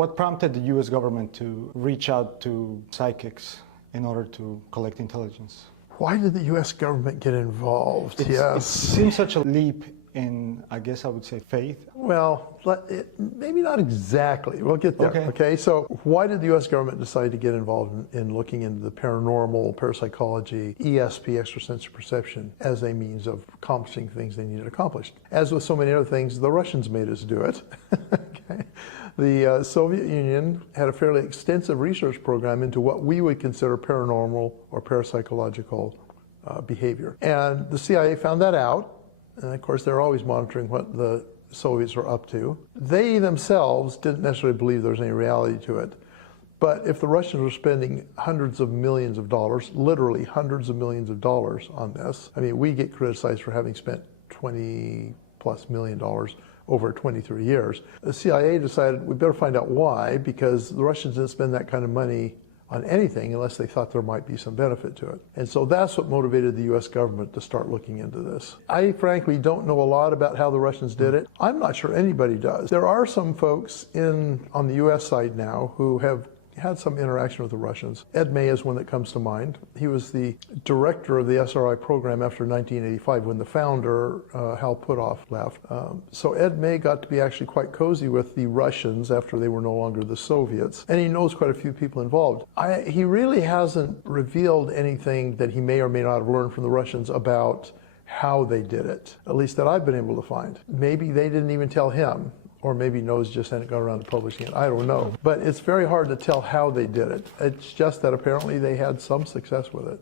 What prompted the U.S. government to reach out to psychics in order to collect intelligence? Why did the U.S. government get involved? It seems such a leap in, I guess I would say, faith. Well, maybe not exactly. We'll get there. Okay. So why did the U.S. government decide to get involved in looking into the paranormal, parapsychology, ESP, extrasensory perception, as a means of accomplishing things they needed accomplished? As with so many other things, the Russians made us do it. Okay. The Soviet Union had a fairly extensive research program into what we would consider paranormal or parapsychological behavior. And the CIA found that out. And of course, they're always monitoring what the Soviets were up to. They themselves didn't necessarily believe there was any reality to it. But if the Russians were spending hundreds of millions of dollars, literally hundreds of millions of dollars on this, I mean, we get criticized for having spent $20+ million over 23 years. The CIA decided we better find out why, because the Russians didn't spend that kind of money on anything unless they thought there might be some benefit to it. And so that's what motivated the U.S. government to start looking into this. I frankly don't know a lot about how the Russians did it. I'm not sure anybody does. There are some folks on the U.S. side now who have had some interaction with the Russians. Ed May is one that comes to mind. He was the director of the SRI program after 1985 when the founder, Hal Puthoff, left. So Ed May got to be actually quite cozy with the Russians after they were no longer the Soviets, and he knows quite a few people involved. He really hasn't revealed anything that he may or may not have learned from the Russians about how they did it, at least that I've been able to find. Maybe they didn't even tell him. Or maybe Nose just hadn't got around to publishing it. I don't know. But it's very hard to tell how they did it. It's just that apparently they had some success with it.